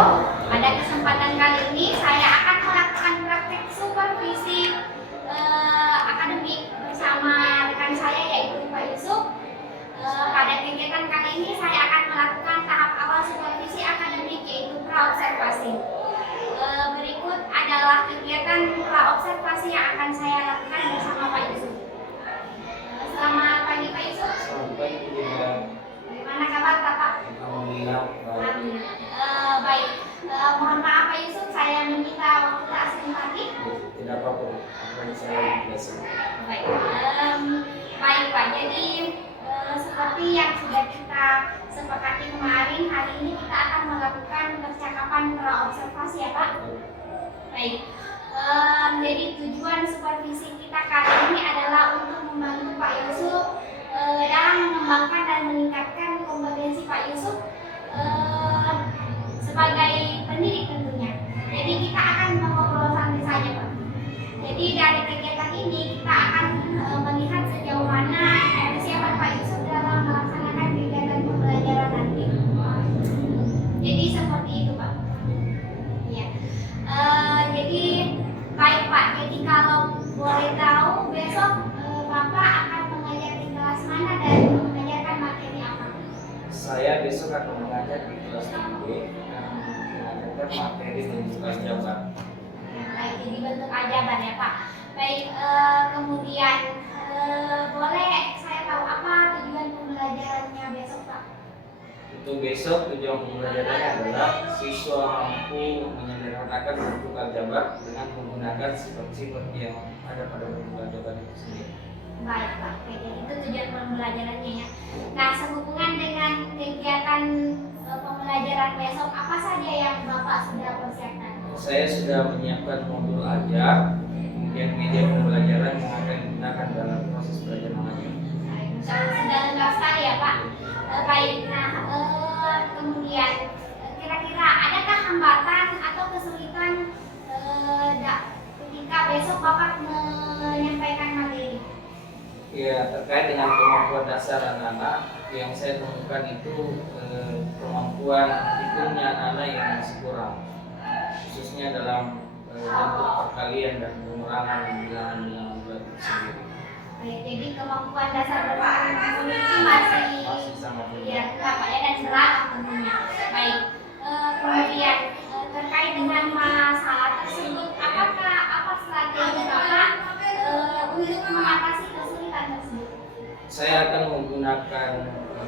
pada kesempatan kali ini saya akan melakukan praktek supervisi akademik bersama rekan saya yaitu Pak Yusuf. Pada kegiatan kali ini saya akan melakukan tahap awal supervisi akademik yaitu praobservasi. Berikut adalah kegiatan praobservasi yang akan saya lakukan bersama Pak Yusuf. Selamat pagi Pak Yusuf. Selamat pagi juga. Bagaimana kabar Pak? Alhamdulillah. Baik. Mohon maaf Pak Yusuf, saya meminta waktu tak sebentar. Tidak apa-apa. Apa yang saya biasa. Baik. Baik Pak. Jadi seperti yang sudah kita sepakati kemarin, hari ini kita akan melakukan percakapan praobservasi ya Pak. Baik. Jadi tujuan supervisi kita kali ini adalah untuk membantu Pak Yusuf dalam mengembangkan dan meningkatkan kompetensi Pak Yusuf sebagai pendidik tentunya. Jadi kita akan mengobrol santai saja Pak. Jadi dari kegiatan ini kita akan melihat sejauh mana kesiapan Pak Yusuf dalam melaksanakan kegiatan pembelajaran nanti. Jadi seperti itu Pak. Ya. Jadi baik Pak. Jadi kalau boleh tahu besok Bapak akan mengajar di kelas mana dan mengajarkan materi apa? Saya besok akan mengajar di kelas 3B dan mengajarkan materi bentuk aljabar. Baik, jadi bentuk aljabar ya Pak. Baik, kemudian boleh saya tahu apa tujuan pembelajarannya besok Pak? Untuk besok tujuan pembelajarannya adalah siswa mampu menyederhanakan bentuk aljabar dengan menggunakan sifat-sifat yang ada pada bentuk aljabar itu sendiri. Baik Pak, oke, jadi itu tujuan pembelajarannya ya. Nah, sehubungan dengan kegiatan pembelajaran besok, apa saja yang Bapak sudah persiapkan? Saya sudah menyiapkan modul ajar, kemudian media pembelajaran yang akan digunakan dalam proses belajar mengajar. Baik, sudah lengkap sekali ya Pak. Baik, nah kemudian kira-kira adakah hambatan atau kesulitan ketika besok Bapak menyampaikan materi? Ya, terkait dengan kemampuan dasar anak-anak yang saya temukan itu kemampuan hitungnya anak-anak yang masih kurang, khususnya dalam bentuk perkalian dan pengurangan bilangan-bilangan bulat itu sendiri. Baik, jadi kemampuan dasar Bapak itu masih sangat ya Pak ya, dan beragam tentunya. Baik, kemudian terkait dengan masalah tersebut, apa strategi Bapak untuk mengatasi kesulitan tersebut? Saya akan menggunakan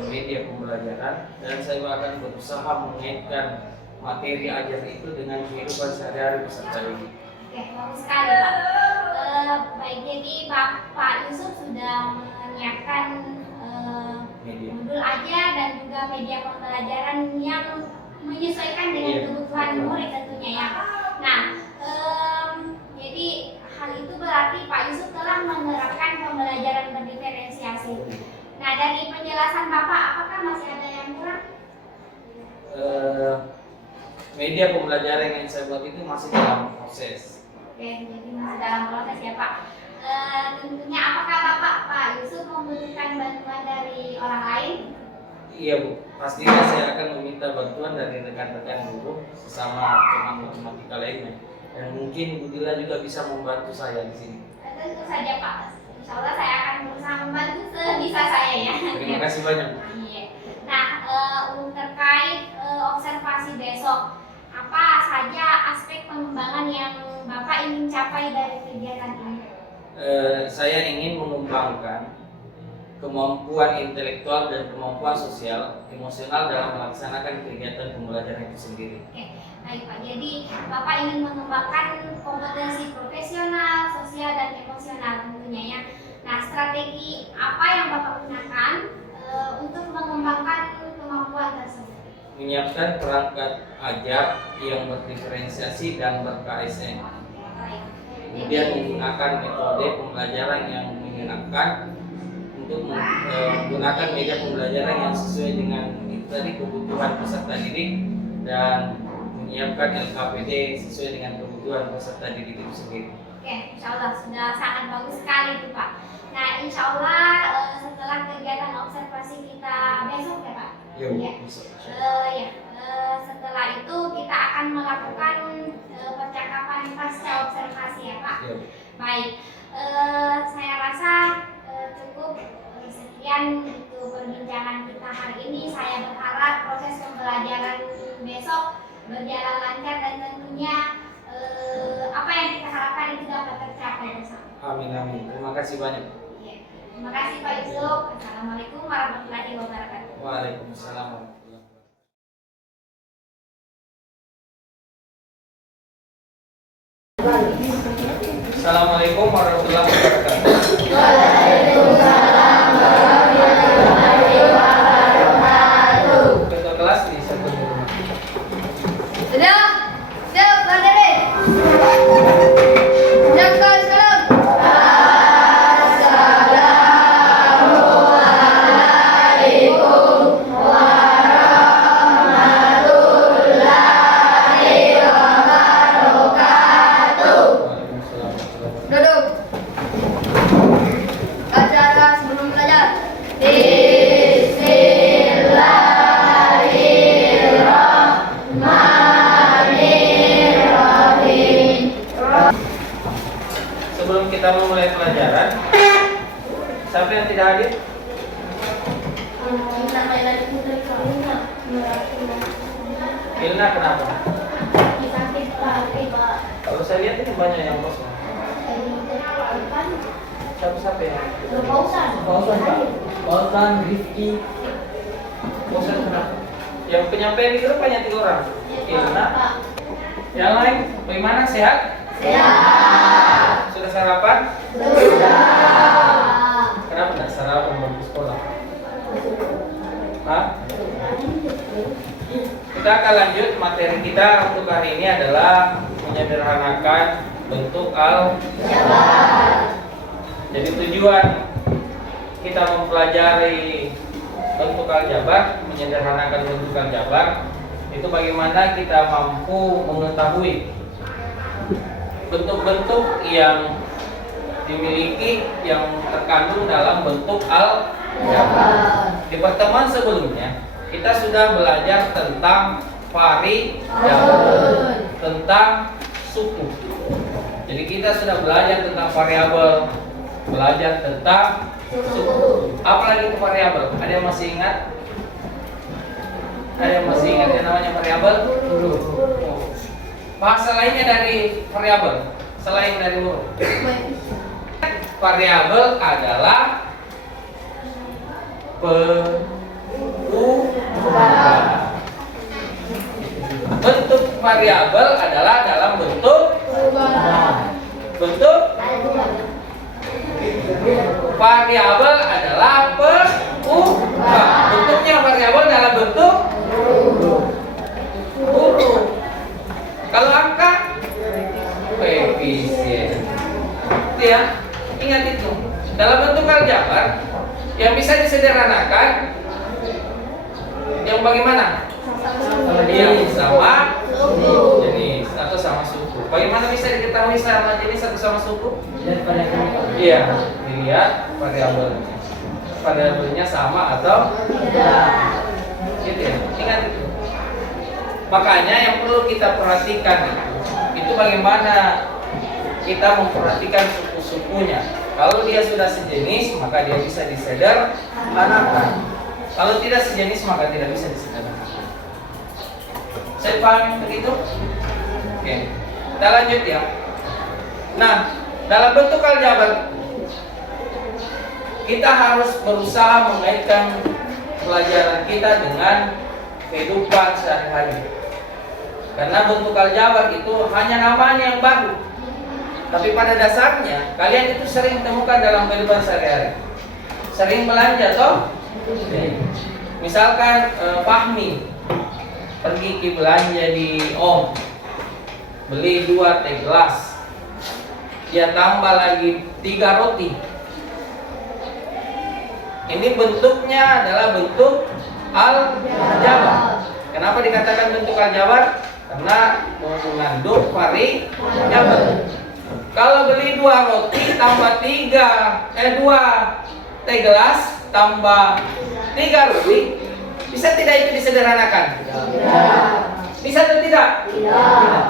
media pembelajaran dan saya akan berusaha mengaitkan materi ajar itu dengan kehidupan sehari-hari peserta didik. Oke, bagus sekali Pak. Baik, jadi Bapak Yusuf sudah menyiapkan Media. modul ajar dan juga media pembelajaran yang menyesuaikan dengan kebutuhan murid tentunya ya. Nah, jadi hal itu berarti Pak Yusuf telah menerapkan pembelajaran berdiferensiasi. Nah, dari penjelasan Bapak, apakah masih ada yang kurang? Media pembelajaran yang saya buat itu masih dalam proses. Oke, jadi masih dalam proses ya Pak. Tentunya apakah Pak Yusuf membutuhkan bantuan dari orang lain? Iya Bu, pastinya saya akan meminta bantuan dari rekan-rekan guru sesama teman matematika lainnya. Dan mungkin Bu Dila juga bisa membantu saya di sini. Tentu saja Pak. Insya Allah saya akan berusaha membantu sebisa saya ya. Terima kasih banyak. Iya. Nah, terkait observasi besok, apa saja aspek pengembangan yang Bapak ingin capai dari kegiatan ini? Saya ingin mengembangkan kemampuan intelektual dan kemampuan sosial, emosional dalam melaksanakan kegiatan pembelajaran itu sendiri. Oke, baik Pak. Jadi Bapak ingin mengembangkan kompetensi profesional, sosial, dan emosional tentunya ya. Nah, strategi apa yang Bapak gunakan untuk mengembangkan kemampuan tersebut? Menyiapkan perangkat ajar yang berdiferensiasi dan ber-KSN. Baik. Kemudian menggunakan metode pembelajaran yang menyenangkan untuk menggunakan media pembelajaran yang sesuai dengan tadi kebutuhan peserta didik dan menyiapkan LKPD sesuai dengan kebutuhan peserta didik itu sendiri. Oke, insya Allah sudah sangat bagus sekali itu Pak. Nah, insya Allah setelah kegiatan observasi kita besok ya Pak. Ya, ya. bisa. Ya. Setelah itu kita akan melakukan percakapan pasca observasi ya Pak. Iya. Baik, saya rasa cukup sekian itu perbincangan kita hari ini. Saya berharap proses pembelajaran besok berjalan lancar dan tentunya apa yang kita harapkan itu dapat tercapai bersama. Amin amin. Terima kasih banyak. Ya. Terima kasih Pak Yusuf. Assalamualaikum warahmatullahi wabarakatuh. Waalaikumsalam warahmatullahi wabarakatuh. Assalamualaikum warahmatullahi wabarakatuh. Ketua kelas di sebelum rumah. Sudah, siap, berdiri. Siapkan salam. Waalaikumsalam warahmatullahi wabarakatuh. Duduk. Acara sebelum belajar. Sebelum kita memulai pelajaran, siapa yang tidak hadir? Ilna kenapa? Kalau saya lihat ini banyak yang kosong. Siapa ya? Pausan Pak, Pausan, Rifki. Bosan kenapa? Yang penyampaian di grup hanya 3 orang. Ilna. Yang lain, bagaimana? Sehat? Sudah sarapan? Kenapa tidak sarapan baru ke sekolah? Hah? Kita akan lanjut. Materi kita untuk hari ini adalah menyederhanakan bentuk aljabar. Jadi tujuan kita mempelajari bentuk aljabar, menyederhanakan bentuk aljabar, itu bagaimana kita mampu mengetahui bentuk-bentuk yang dimiliki yang terkandung dalam bentuk aljabar. Di pertemuan sebelumnya kita sudah belajar tentang variabel, tentang suku. Jadi kita sudah belajar tentang variabel, belajar tentang suku. Apalagi itu variabel? Ada yang masih ingat? Ada yang masih ingat yang namanya variabel? Bahasa lainnya dari variabel selain dari huruf. Variabel adalah perubahan. Bentuk variabel adalah dalam bentuk variabel adalah perubahan. Bentuknya variabel dalam bentuk huruf. Kalau angka koefisien. Itu ya, ingat itu. Dalam bentuk aljabar yang bisa disederhanakan yang bagaimana? Yang sama jenis atau sama suku. Bagaimana bisa diketahui sama jenis atau sama suku? Iya, dilihat variabelnya. Variabelnya sama atau tidak. Gitu ya. Ingat itu. Makanya yang perlu kita perhatikan itu bagaimana kita memperhatikan suku-sukunya. Kalau dia sudah sejenis, maka dia bisa disederhanakan. Kalau tidak sejenis, maka tidak bisa disederhanakan. Saya paham begitu? Oke, kita lanjut ya. Nah, dalam bentuk aljabar kita harus berusaha mengaitkan pelajaran kita dengan kehidupan sehari-hari. Karena bentuk aljabar itu hanya namanya yang baru, tapi pada dasarnya kalian itu sering temukan dalam kehidupan sehari-hari. Sering belanja toh? Misalkan Fahmi pergi ke belanja di Om, beli 2 teh gelas, dia tambah lagi 3 roti. Ini bentuknya adalah bentuk aljabar. Kenapa dikatakan bentuk aljabar? Karena mengandung variabel. Kalau beli 2 roti tambah 2 teh gelas tambah 3 roti, Bisa tidak itu disederhanakan? Bisa atau tidak?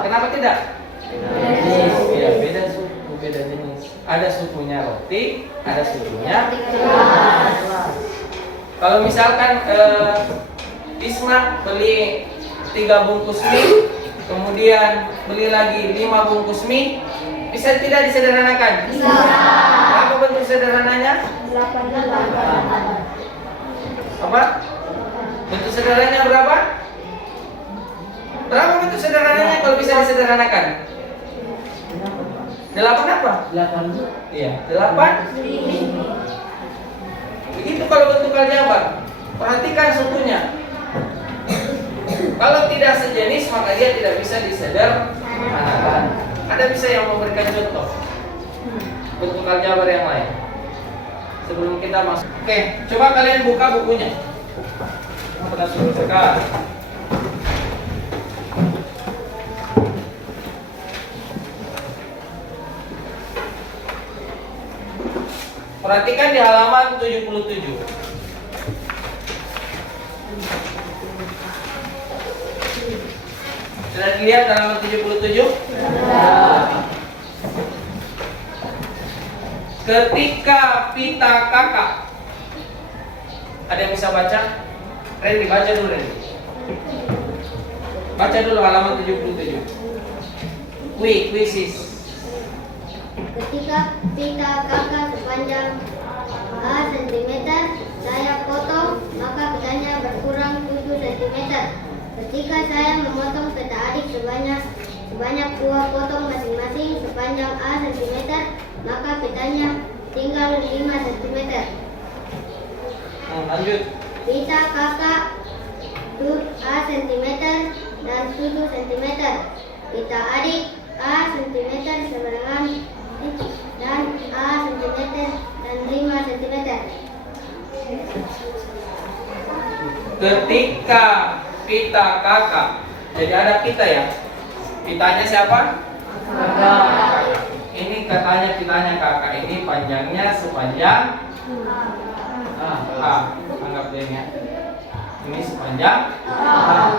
Kenapa tidak? Ya, beda suku, beda jenis. Ada sukunya roti, ada sukunya. Kalau misalkan Isma beli 3 bungkus mie, kemudian beli lagi 5 bungkus mie, bisa tidak disederhanakan? Bisa. Apa bentuk sederhananya? 8. Apa? Bentuk sederhananya berapa? Berapa bentuk sederhananya kalau bisa disederhanakan? 8 apa? 8. Iya, 8. Begitu kalau bentuk aljabar. Perhatikan sukunya. Kalau tidak sejenis maka dia tidak bisa disederhanakan. Ada bisa yang memberikan contoh bentuk aljabar yang lain sebelum kita masuk. Oke, coba kalian buka bukunya. Pada suruh sekali. Perhatikan di halaman 77. Sudah dilihat halaman 77? Ketika pita kakak. Ada yang bisa baca? Randy, baca dulu Randy. Baca dulu halaman 77. Quizzes. Ketika pita kakak sepanjang A cm saya potong, maka pitanya berkurang 7 cm. Ketika saya memotong pita adik sebanyak 2 potong masing-masing sepanjang A cm, maka pitanya tinggal 5 cm. Lanjut. Pita kakak A cm dan 7 cm. Pita adik A cm sebarengan dan A cm dan 5 cm. Ketika pita kakak. Jadi ada pita ya. Pitanya siapa? Kakak. Ini katanya pitanya kakak. Ini panjangnya sepanjang A. Anggap ini ya. Ini sepanjang A.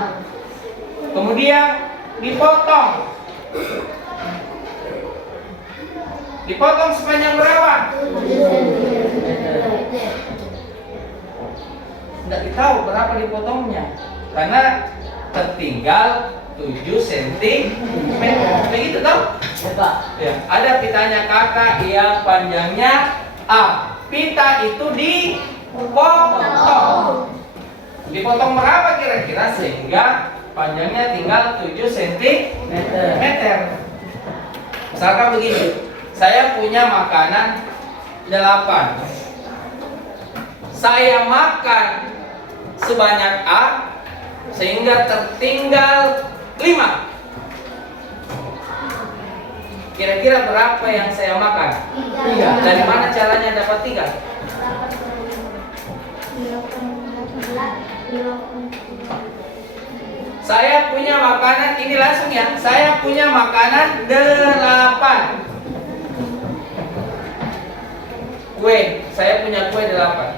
Kemudian dipotong. Dipotong sepanjang berapa? Tidak ditahu berapa dipotongnya karena tertinggal 7 cm. Begitu toh? Ya, ada pitanya kakak yang panjangnya A. Pita itu dipotong. Dipotong berapa kira-kira sehingga panjangnya tinggal 7 cm. Misalkan begini, saya punya makanan 8. Saya makan sebanyak A sehingga tertinggal 5. Kira-kira berapa yang saya makan? 3. Dari mana caranya dapat 3? Saya punya makanan, ini langsung ya. Saya punya makanan 8. Kue, saya punya kue 8.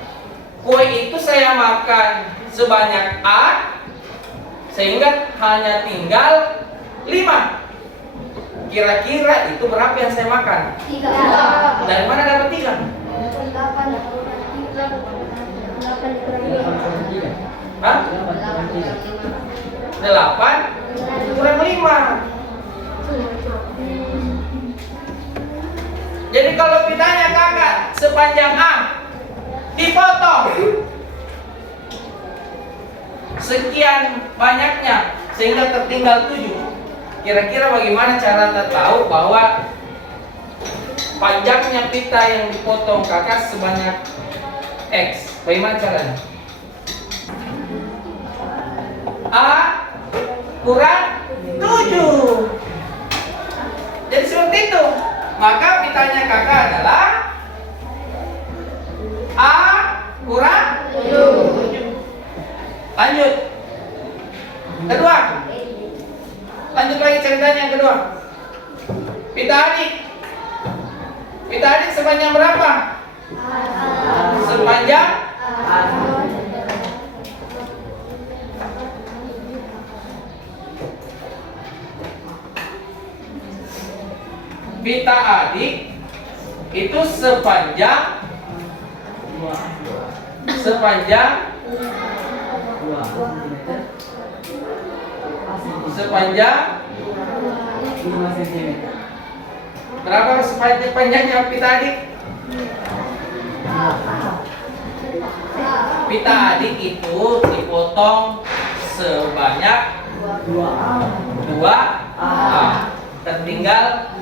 Kue itu saya makan sebanyak A sehingga hanya tinggal 5. Kira-kira itu berapa yang saya makan? 3. Dari mana dapat 3? 8 Hah? 8 kurang 5. Jadi kalau pitanya kakak sepanjang A dipotong sekian banyaknya sehingga tertinggal 7. Kira-kira bagaimana cara kita tahu bahwa panjangnya pita yang dipotong kakak sebanyak X? Bagaimana caranya? A kurang 7. Jadi seperti itu. Maka pitanya kakak adalah A kurang 7. Lanjut. Kedua. Lanjut lagi ceritanya yang kedua. Pita adik. Pita adik sepanjang berapa? Sepanjang pita adik itu sepanjang berapa panjangnya pita adik? Pita adik itu dipotong sebanyak 2A. Tertinggal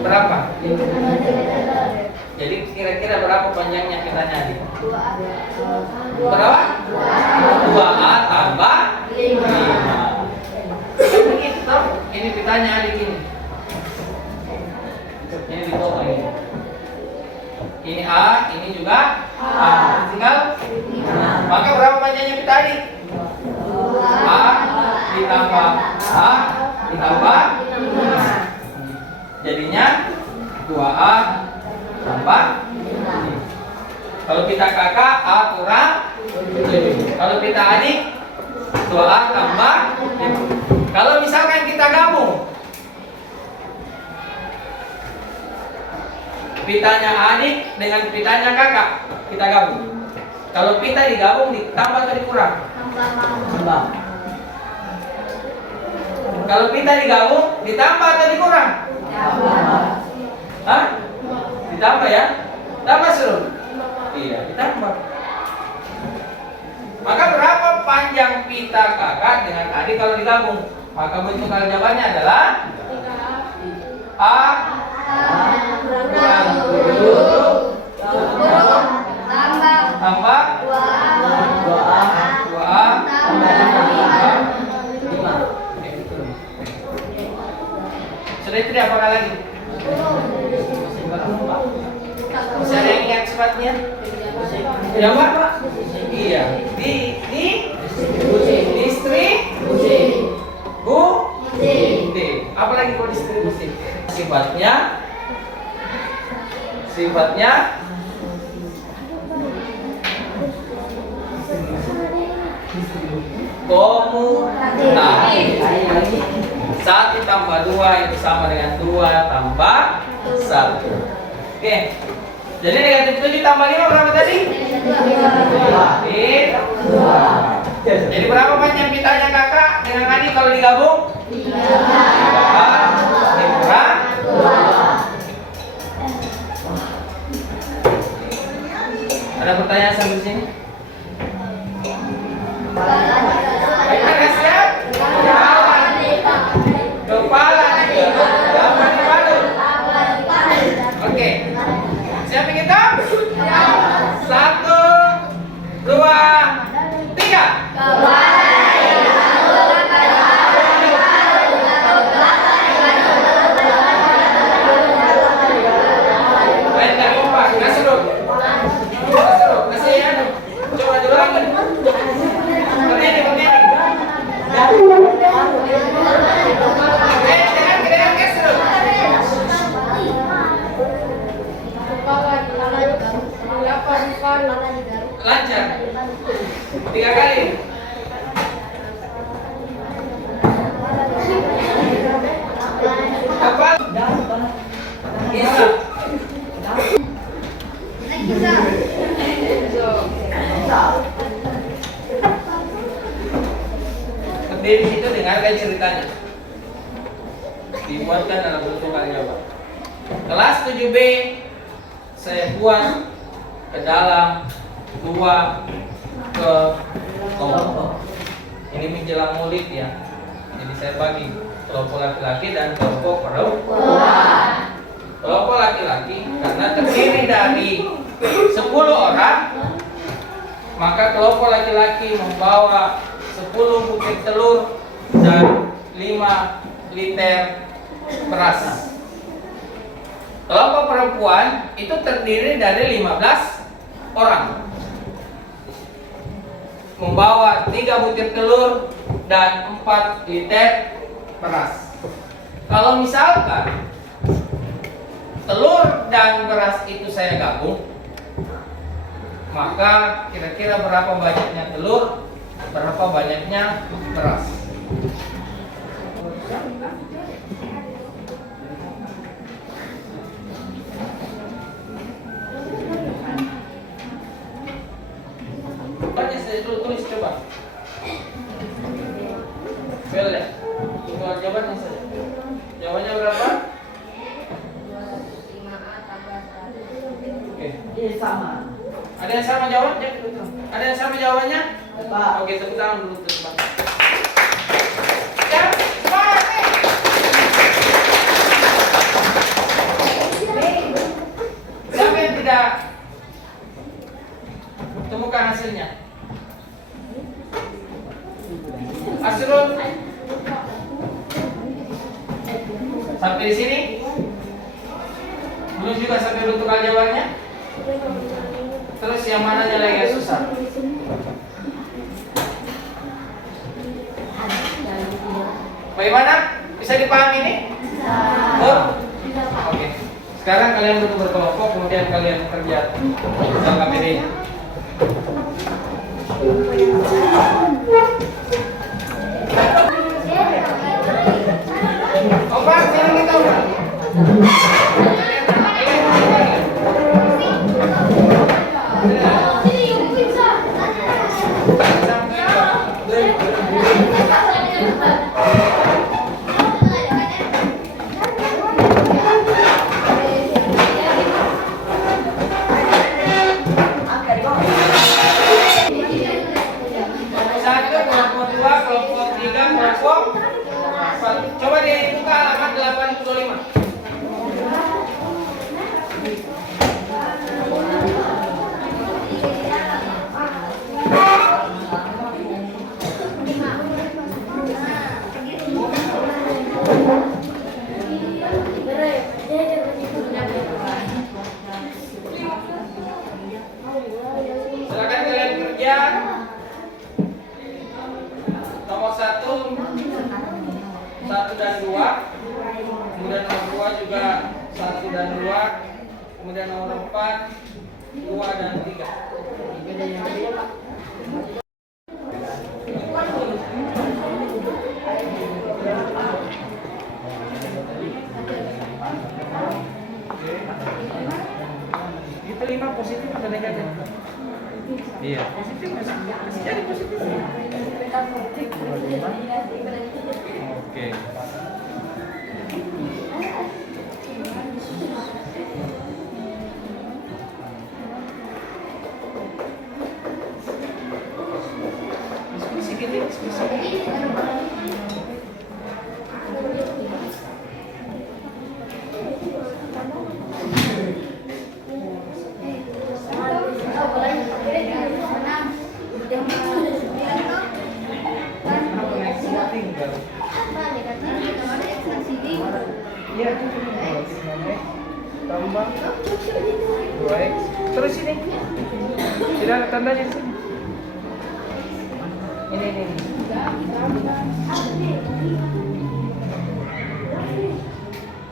berapa? Jadi kira-kira berapa panjangnya pitanya adik? Berapa? 2A tambah 5. Begitu. Ini pitanya adik ini. Ini dipotong ini. Ini A, ini juga A. Tinggal 5. Maka berapa panjangnya pita adik? A ditambah A ditambah 5. Jadinya 2A tambah 5. Kalau pita kakak A kurang 7. Kalau pita adik 2A tambah 5. Kalau misalkan kita gabung pitanya adik dengan pitanya kakak, kita gabung. Kalau pita digabung ditambah atau dikurang? Tambah. Kalau pita digabung ditambah atau dikurang? Tambah. Hah? Ditambah ya? Tambah suruh? Iya, ditambah. Maka berapa panjang pita kakak dengan adik kalau digabung? Maka bentuk jawabannya adalah A kurang 7 tambah 2A tambah 5. Sudah itu deh, apakah lagi? Bisa ada yang ingat sifatnya? Ya Pak? Iya. Distribusi. Apa lagi kalau distribusi? Sifatnya komutatif. 1 tambah 2 itu sama dengan 2 tambah 1. Oke. Jadi negatif 7 tambah 5 berapa tadi? 2. Jadi berapa panjang pitanya kakak dengan adik kalau digabung? 3 dikurang 2. Ada pertanyaan sampai sini? Ada siap? Kepala nih. Oke. Siap kita? 1, 2, 3. Lancar 3 kali. Apa? Bisa. Berdiri situ dengarkan ceritanya. Dibuatkan dalam bentuk jawaban. Kelas 7B saya buat ke dalam 2 kelompok. Ini menjelang Maulid ya. Jadi saya bagi kelompok laki-laki dan kelompok perempuan. Kelompok laki-laki karena terdiri dari 10 orang, maka kelompok laki-laki membawa 10 butir telur dan 5 liter beras. Kelompok perempuan itu terdiri dari 15 orang, membawa 3 butir telur dan 4 liter beras. Kalau misalkan telur dan beras itu saya gabung, maka kira-kira berapa banyaknya telur, berapa banyaknya beras? sama. Ada yang sama jawabnya? Ada yang sama jawabannya? Pak. Oke, tepuk tangan dulu teman. Ya, semangat nih. Siapa yang tidak temukan hasilnya? Asrul, sampai di sini? Belum juga sampai bentuk aljabarnya? Terus yang mananya lagi yang susah? Bagaimana? Bisa dipahami ini? Oh? Oke. Sekarang kalian duduk berkelompok, kemudian kalian kerja dalam KPD. Obat, sini kita udah. Satu, kelompok dua, kelompok tiga, kelompok empat. Coba dibuka halaman 85. Silakan kalian kerja. Nomor 1 dan 2. Kemudian nomor 2 juga 1 dan 2. Kemudian nomor 4, 2 dan 3. Itu 5 positif atau negatif? Iya. Positif masih jadi positif. Oke. Diskusi gitu, diskusi. Iya, tambah 2x. Terus ini. Tidak ada tandanya di sini. Ini.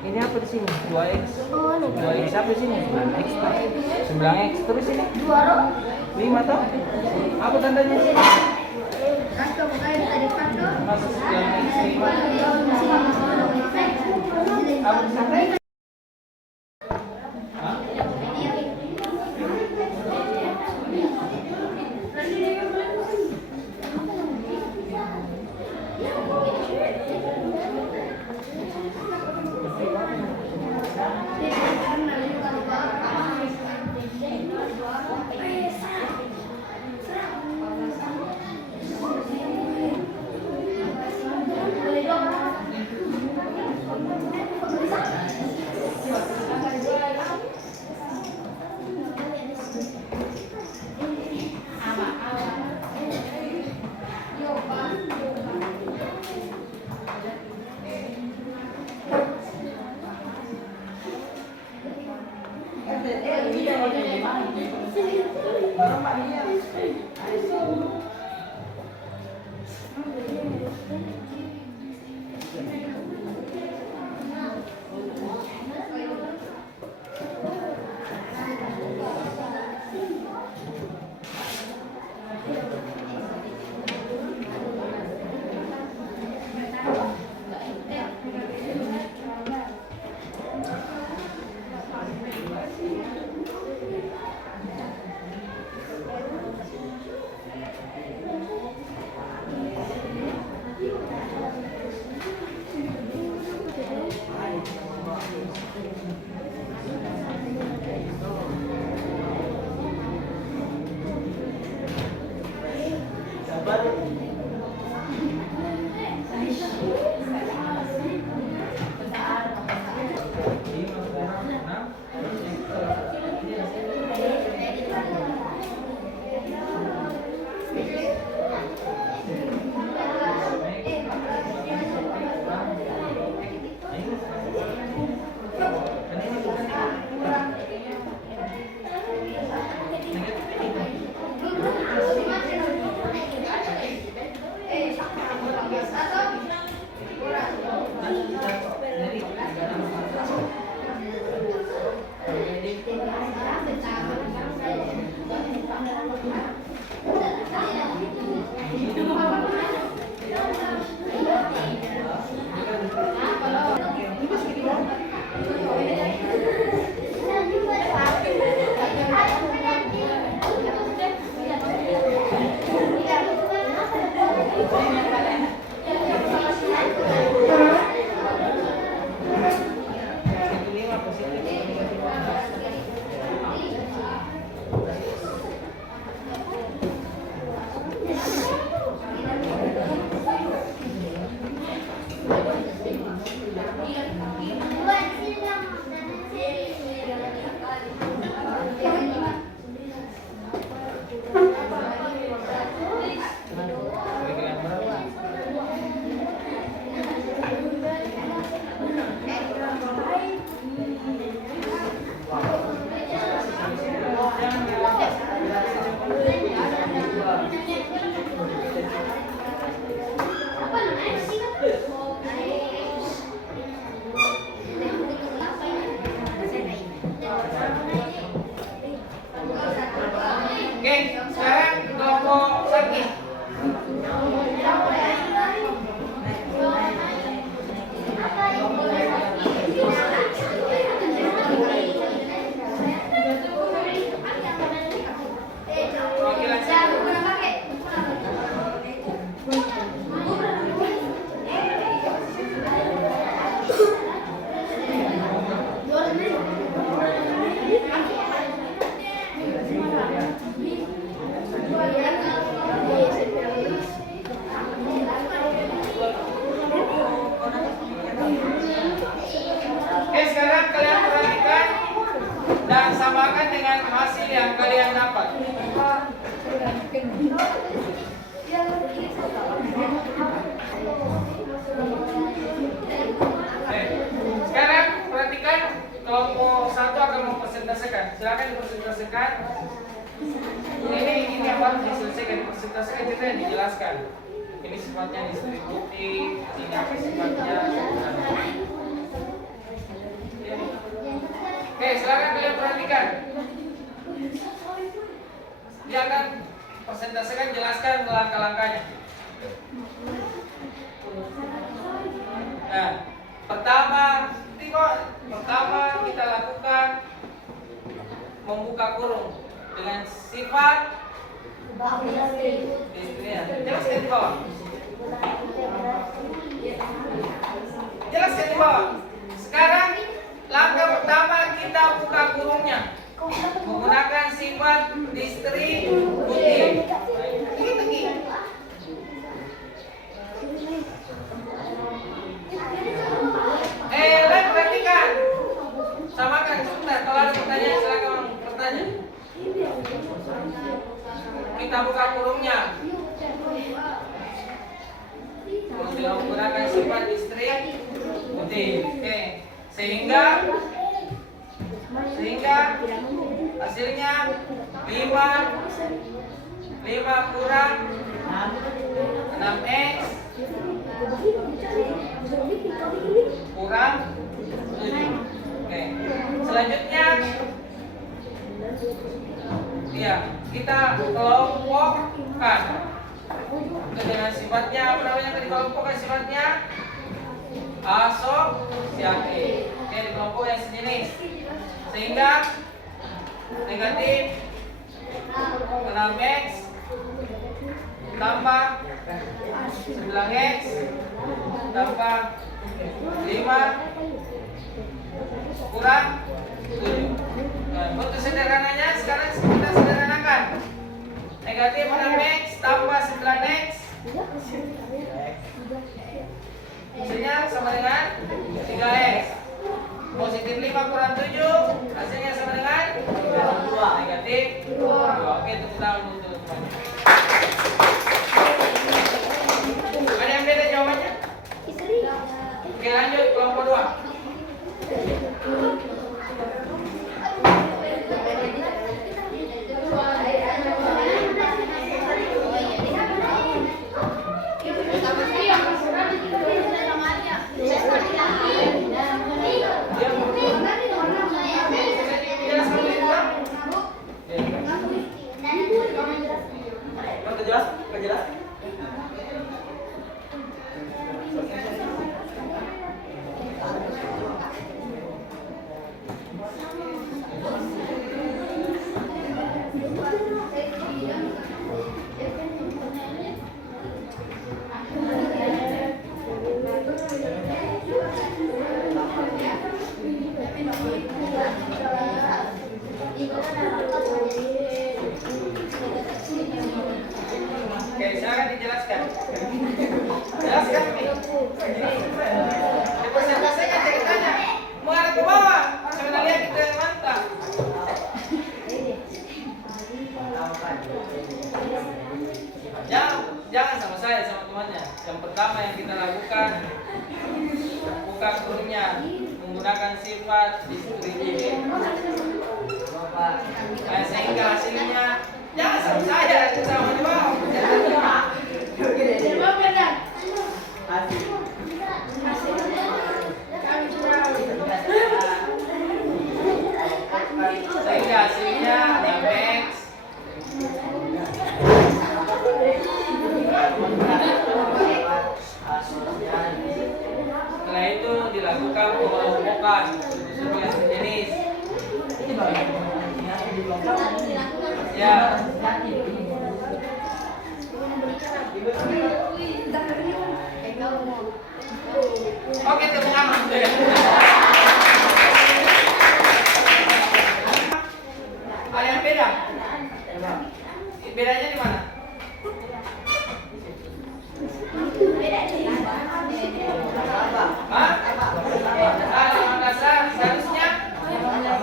Ini apa di sini? 2x. 2x apa di sini? 9x. 9x. Terus ini? 5 toh? Apa tandanya di sini? Masuk yang x 5. Apa di sini? kelompok 1 akan mempresentasikan. Silakan dipresentasikan. Ini yang baru diselesaikan, dipresentasikan kita yang dijelaskan. Ini sifatnya distributif, ini apa sifatnya. Oke, silakan kalian perhatikan. Dia akan presentasikan, jelaskan langkah-langkahnya. Nah, pertama kita lakukan membuka kurung dengan sifat jelaskan di bawah. Jelaskan di bawah. Sekarang langkah pertama kita buka kurungnya menggunakan sifat distributif. Kalian perhatikan. Samakan sebentar. Kalau ada pertanyaan silakan bertanya. Kita buka kurungnya. Menggunakan sifat distributif. Oke. Sehingga hasilnya 5 kurang 6x kurang 7. Oke. Selanjutnya ya, kita kelompokkan dengan sifatnya apa namanya, dikelompokkan sifatnya asosiatif. Oke, dikelompok yang sejenis. Sehingga negatif 6x tambah 9x tambah 5 kurang 7. Nah, untuk sederhananya sekarang kita sederhanakan. Negatif 6x tambah 9x hasilnya sama dengan 3x. Positif 5 kurang 7 hasilnya sama dengan 2. Negatif 2. Oke, tepuk tangan untuk teman-teman. Ada yang beda jawabannya? Oke, lanjut kelompok 2. Kejelas? Oke, silakan dijelaskan. Jelaskan nih. Dipresentasikan ceritanya. Mengarah ke bawah. Sebenarnya kita yang mantap. Jangan sama saya, sama temannya. Yang pertama yang kita lakukan, buka kurungnya menggunakan sifat distributif. Nah, sehingga hasilnya jangan sama saya, sama di bawah. Sehingga hasilnya MX setelah itu dilakukan pengelompokan suku yang sejenis. Ya. Oke, tepuk tangan. Ada yang beda? Bedanya di mana? Hah? Alamat dasar seharusnya?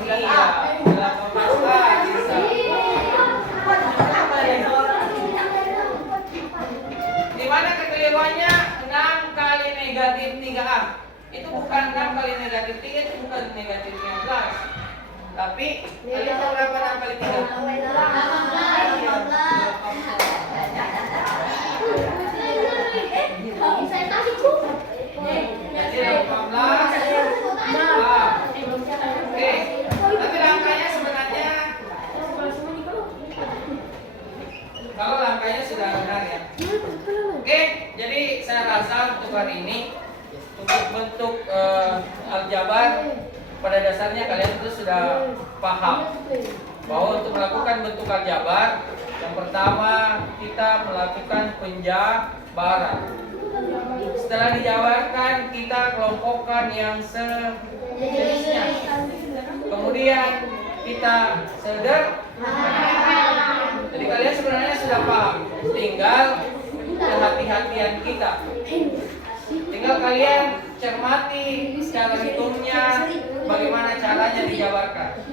Iya, 18 bisa. Di mana kekeliruannya? 6 kali negatif 3A. Itu bukan 6 kali negatif 3, itu bukan negatif 15. Tapi kalian tahu berapa 6 kali 3? Jadi 18. Oke. Tapi langkahnya sebenarnya kalau langkahnya sudah benar ya. Oke, jadi saya rasa untuk hari ini untuk bentuk aljabar pada dasarnya kalian itu sudah paham bahwa untuk melakukan bentuk aljabar yang pertama kita melakukan penjabaran. Setelah dijabarkan kita kelompokkan yang sejenisnya. Kemudian kita sederhanakan. Jadi kalian sebenarnya sudah paham. Tinggal kehati-hatian kita. Tinggal kalian cermati cara hitungnya, bagaimana caranya dijabarkan.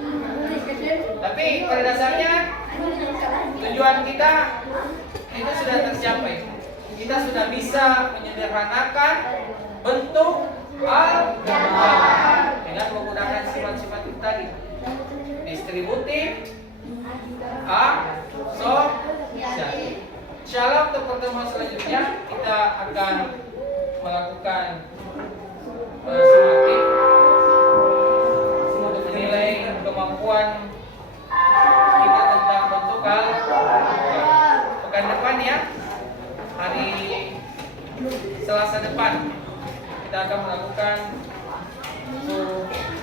Tapi pada dasarnya tujuan kita itu sudah tercapai. Kita sudah bisa menyederhanakan bentuk aljabar dengan menggunakan sifat-sifat itu tadi. Distributif, asosiatif. Insyaallah untuk pertemuan selanjutnya kita akan melakukan semakin untuk menilai kemampuan kita tentang bentuk aljabar. Pekan depan ya, hari Selasa depan kita akan melakukan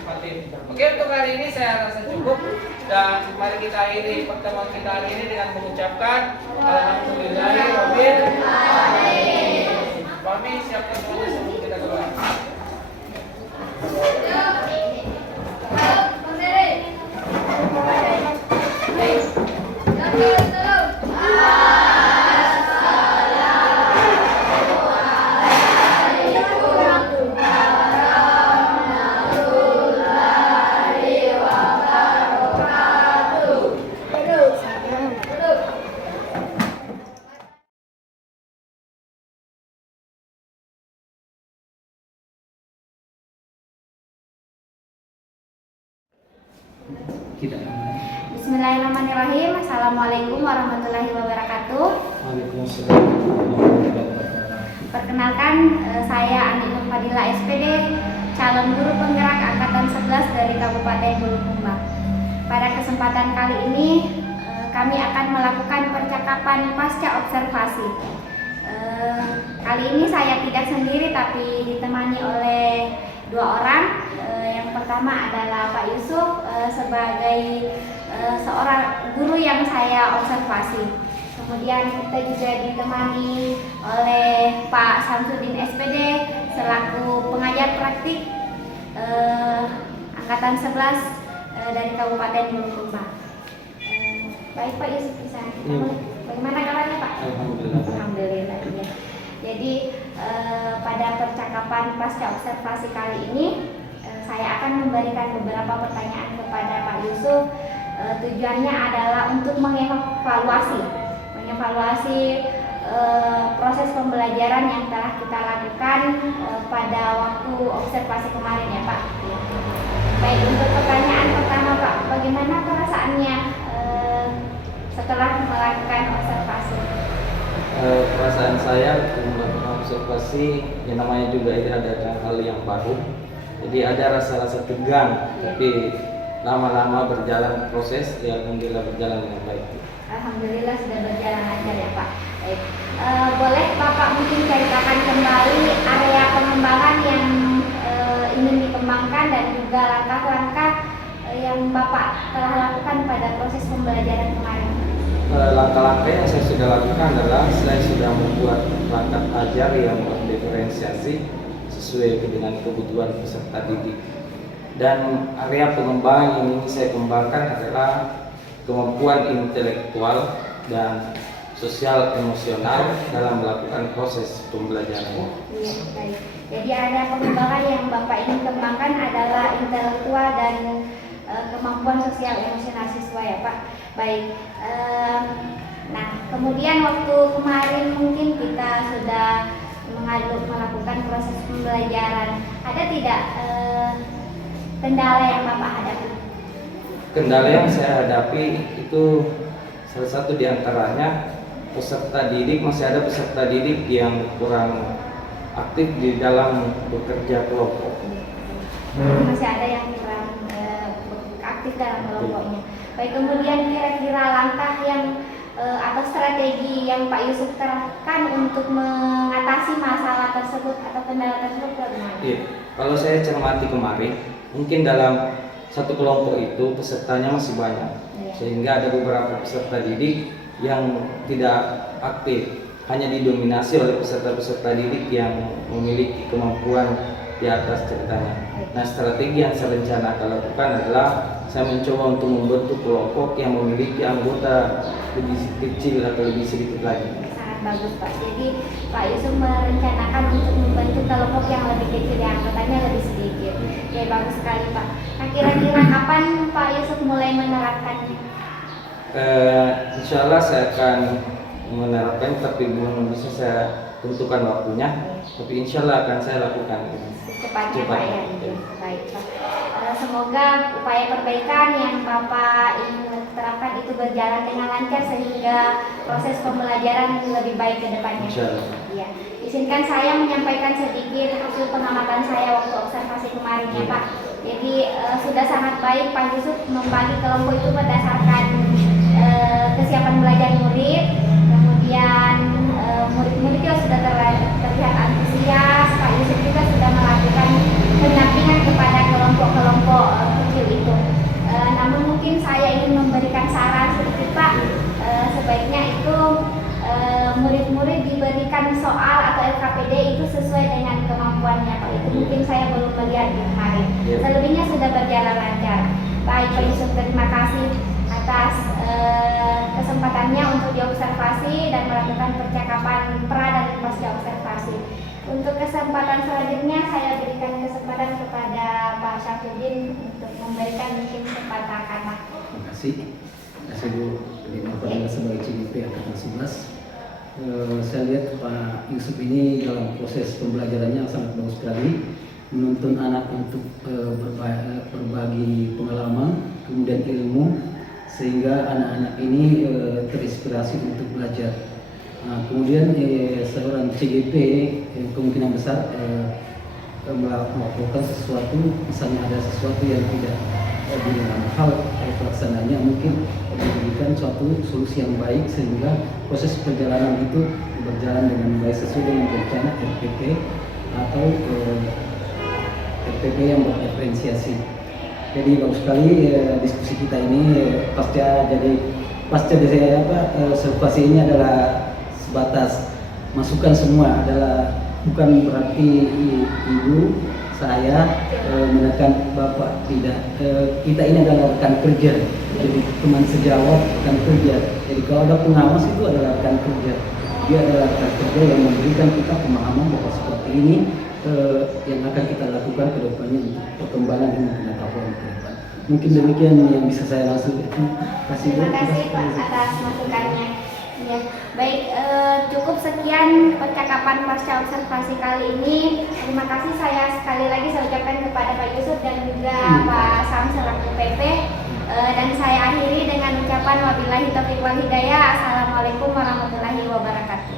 materi. Oke, untuk hari ini saya rasa cukup dan mari kita akhiri pertemuan kita hari ini dengan mengucapkan alhamdulillahirabbil alamin. Kami siapkan semuanya sebelum kita keluar. Bismillahirrahmanirrahim. Assalamualaikum warahmatullahi wabarakatuh. Waalaikumsalam warahmatullahi wabarakatuh. Perkenalkan, saya Ani Nur Fadila SPD, calon guru penggerak angkatan 11 dari Kabupaten Bulukumba. Pada kesempatan kali ini kami akan melakukan percakapan pasca observasi. Kali ini saya tidak sendiri tapi ditemani oleh dua orang. Yang pertama adalah Pak Yusuf sebagai seorang guru yang saya observasi. Kemudian kita juga ditemani oleh Pak Samsudin SPD selaku pengajar praktik angkatan 11 dari Kabupaten Bulukumba. Baik Pak Yusuf, bisa bagaimana kabarnya Pak? Alhamdulillah. Alhamdulillah. Ya. Jadi pada percakapan pasca observasi kali ini saya akan memberikan beberapa pertanyaan kepada Pak Yusuf. Tujuannya adalah untuk mengevaluasi proses pembelajaran yang telah kita lakukan pada waktu observasi kemarin ya Pak. Baik, untuk pertanyaan pertama Pak, bagaimana perasaannya setelah melakukan observasi? Perasaan saya melakukan observasi yang namanya juga ini ada hal yang baru. Jadi ada rasa-rasa tegang, tapi lama-lama berjalan proses, ya alhamdulillah berjalan dengan baik. Alhamdulillah sudah berjalan lancar ya Pak. Baik. Boleh Bapak mungkin ceritakan kembali area pengembangan yang ingin dikembangkan dan juga langkah-langkah yang Bapak telah lakukan pada proses pembelajaran kemarin. Langkah-langkah yang saya sudah lakukan adalah saya sudah membuat perangkat ajar yang berdiferensiasi sesuai dengan kebutuhan peserta didik. Dan area pengembangan yang ingin saya kembangkan adalah kemampuan intelektual dan sosial emosional dalam melakukan proses pembelajaran. Iya, baik. Jadi area pengembangan yang Bapak ingin kembangkan adalah intelektual dan kemampuan sosial emosional siswa ya Pak. Baik. Nah, kemudian waktu kemarin mungkin kita sudah melakukan proses pembelajaran. Ada tidak kendala yang Bapak hadapi? kendala yang saya hadapi itu salah satu diantaranya peserta didik, masih ada peserta didik yang kurang aktif di dalam bekerja kelompok. Masih ada yang kurang aktif dalam kelompoknya. Baik, kemudian kira-kira langkah yang atau strategi yang Pak Yusuf terapkan untuk mengatasi masalah tersebut atau kendala tersebut bagaimana? Iya, kalau saya cermati kemarin, mungkin dalam satu kelompok itu pesertanya masih banyak, sehingga ada beberapa peserta didik yang tidak aktif, hanya didominasi oleh peserta-peserta didik yang memiliki kemampuan di atas ceritanya. Nah, strategi yang saya rencanakan lakukan adalah saya mencoba untuk membentuk kelompok yang memiliki anggota lebih kecil atau lebih sedikit lagi. Sangat bagus Pak. Jadi Pak Yusuf merencanakan untuk membentuk kelompok yang lebih kecil, yang anggotanya lebih sedikit. Ya, bagus sekali Pak. Nah, kira-kira kapan Pak Yusuf mulai menerapkannya? Insya Allah saya akan menerapkan, tapi belum bisa saya tentukan waktunya. Tapi insya Allah akan saya lakukan. Secepatnya Pak ya. Baik Pak. Semoga upaya perbaikan yang Bapak ingin terapkan itu berjalan dengan lancar sehingga proses pembelajaran lebih baik ke depannya. Insya Allah. Iya. Izinkan saya menyampaikan sedikit hasil pengamatan saya waktu observasi kemarin ya Pak. Jadi sudah sangat baik Pak Yusuf membagi kelompok itu berdasarkan kesiapan belajar murid, kemudian murid-murid juga sudah terlihat antusias. Pak Yusuf juga sudah melakukan pendampingan kepada kelompok-kelompok kecil itu. Namun mungkin saya ingin memberikan saran sedikit Pak, sebaiknya itu murid-murid diberikan soal atau LKPD itu sesuai dengan kemampuannya Pak. Itu mungkin saya belum melihat di kemarin. Selebihnya sudah berjalan lancar. Baik Pak Yusuf, terima kasih atas kesempatannya untuk diobservasi dan melakukan percakapan pra dan pasca observasi. Untuk kesempatan selanjutnya saya berikan kesempatan kepada Pak Syafruddin untuk memberikan mungkin sepatah kata. Terima kasih. Terima kasih Bu Dina sebagai CGP Angkatan 11. Saya lihat Pak Yusuf ini dalam proses pembelajarannya sangat bagus sekali, menuntun anak untuk berbagi pengalaman, kemudian ilmu, sehingga anak-anak ini terinspirasi untuk belajar. Nah, kemudian seorang CGP kemungkinan besar melakukan sesuatu, misalnya ada sesuatu yang tidak di dalam hal pelaksananya, mungkin memberikan suatu solusi yang baik sehingga proses perjalanan itu berjalan dengan baik sesuai dengan rencana RPP atau RPP yang berdiferensiasi. Jadi bagus sekali diskusi kita ini pasca dari observasi ini adalah sebatas masukan semua, adalah bukan berarti ibu saya menekan bapak, tidak. Kita ini adalah rekan kerja, jadi teman sejawat rekan kerja. Jadi kalau ada pengawas itu adalah rekan kerja, dia adalah rekan kerja yang memberikan kita pemahaman bahwa seperti ini yang akan kita lakukan ke depannya untuk perkembangan ilmu pengetahuan ke depan. Mungkin demikian yang bisa saya langsung kasih. Terima kasih Pak atas masukannya. Ya, baik, cukup sekian percakapan pasca observasi kali ini. Terima kasih sekali lagi saya ucapkan kepada Pak Yusuf dan juga Pak Sam selaku PP. Dan saya akhiri dengan ucapan wabillahi taufiq wal hidayah. Assalamualaikum warahmatullahi wabarakatuh.